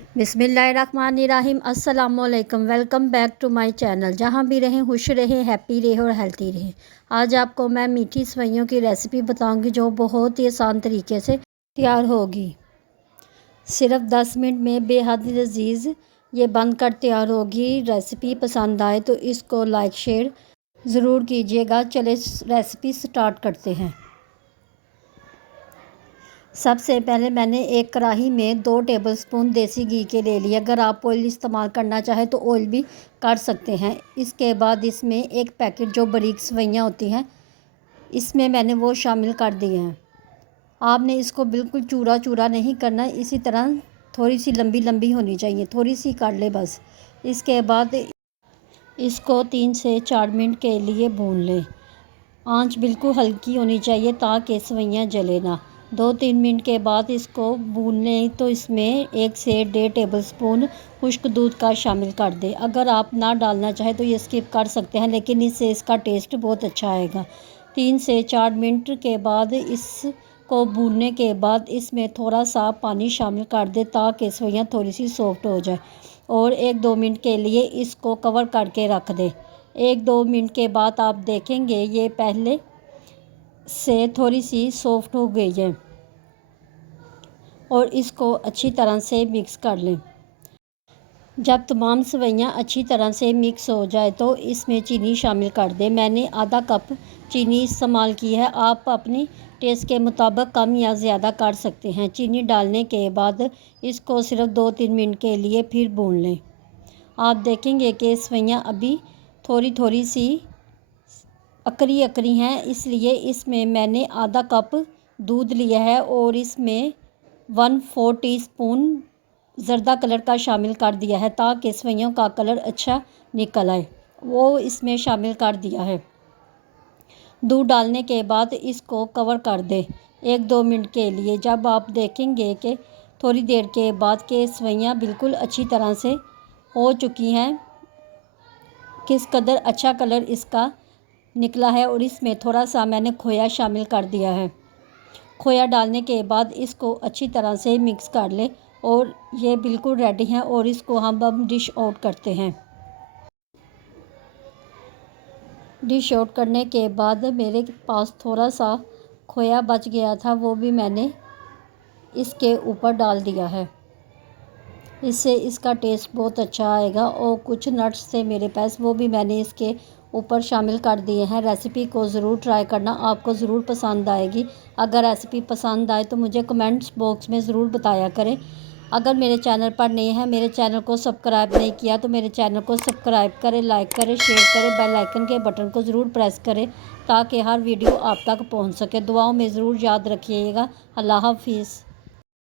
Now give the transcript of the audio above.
बिस्मिल्लाहिर्रहमानिर्रहीम। अस्सलामुअलैकुम। Welcome back to my channel. जहाँ भी रहें खुश रहें, हैप्पी रहें और हेल्थी रहें। आज आपको मैं मीठी सेवइयों की रेसिपी बताऊंगी जो बहुत ही आसान तरीके से तैयार होगी। सिर्फ 10 मिनट में बेहद लजीज ये बनकर तैयार होगी। रेसिपी पसंद आए तो इसको लाइक शेयर ज़रूर कीजिएगा। चले रेसिपी स्टार्ट करते हैं। सबसे पहले मैंने एक कढ़ाई में 2 टेबलस्पून देसी घी के ले लिया। अगर आप ऑयल इस्तेमाल करना चाहें तो ऑयल भी कर सकते हैं। इसके बाद इसमें एक पैकेट जो बारीक सेवइयाँ होती हैं इसमें मैंने वो शामिल कर दिए हैं। आपने इसको बिल्कुल चूरा चूरा नहीं करना, इसी तरह थोड़ी सी लंबी लंबी होनी चाहिए, थोड़ी सी कर ले बस। इसके बाद इसको 3 से 4 मिनट के लिए भून लें। आंच बिल्कुल हल्की होनी चाहिए ताकि सेवइयाँ जले ना। 2-3 मिनट के बाद इसको भून लें तो इसमें 1 से 1.5 टेबलस्पून खुश्क दूध का शामिल कर दें। अगर आप ना डालना चाहें तो ये स्किप कर सकते हैं, लेकिन इससे इसका टेस्ट बहुत अच्छा आएगा। 3 से 4 मिनट के बाद इसको भूनने के बाद इसमें थोड़ा सा पानी शामिल कर दें ताकि सेवइयाँ थोड़ी सी सॉफ्ट हो जाए, और 1-2 मिनट के लिए इसको कवर करके रख दें। 1-2 मिनट के बाद आप देखेंगे ये पहले से थोड़ी सी सॉफ्ट हो गई है, और इसको अच्छी तरह से मिक्स कर लें। जब तमाम सेवइयाँ अच्छी तरह से मिक्स हो जाए तो इसमें चीनी शामिल कर दें। मैंने आधा कप चीनी इस्तेमाल की है। आप अपनी टेस्ट के मुताबिक कम या ज़्यादा कर सकते हैं। चीनी डालने के बाद इसको सिर्फ 2-3 मिनट के लिए फिर भून लें। आप देखेंगे कि सेवइयाँ अभी थोड़ी थोड़ी सी अकरी अकरी हैं, इसलिए इसमें मैंने आधा कप दूध लिया है और इसमें 1/4 टीस्पून ज़र्दा कलर का शामिल कर दिया है ताकि सेवइयों का कलर अच्छा निकल आए, वो इसमें शामिल कर दिया है। दूध डालने के बाद इसको कवर कर दें 1-2 मिनट के लिए। जब आप देखेंगे कि थोड़ी देर के बाद के सेवइयाँ बिल्कुल अच्छी तरह से हो चुकी हैं, किस कदर अच्छा कलर इसका निकला है, और इसमें थोड़ा सा मैंने खोया शामिल कर दिया है। खोया डालने के बाद इसको अच्छी तरह से मिक्स कर ले, और ये बिल्कुल रेडी है, और इसको हम अब डिश आउट करते हैं। डिश आउट करने के बाद मेरे पास थोड़ा सा खोया बच गया था, वो भी मैंने इसके ऊपर डाल दिया है। इससे इसका टेस्ट बहुत अच्छा आएगा, और कुछ नट्स थे मेरे पास, वो भी मैंने इसके ऊपर शामिल कर दिए हैं। रेसिपी को ज़रूर ट्राई करना, आपको ज़रूर पसंद आएगी। अगर रेसिपी पसंद आए तो मुझे कमेंट्स बॉक्स में ज़रूर बताया करें। अगर मेरे चैनल पर नए हैं, मेरे चैनल को सब्सक्राइब नहीं किया तो मेरे चैनल को सब्सक्राइब करें, लाइक करें, शेयर करें, बेल आइकन के बटन को ज़रूर प्रेस करें ताकि हर वीडियो आप तक पहुँच सके। दुआओं में ज़रूर याद रखिएगा। अल्लाह हाफिज़।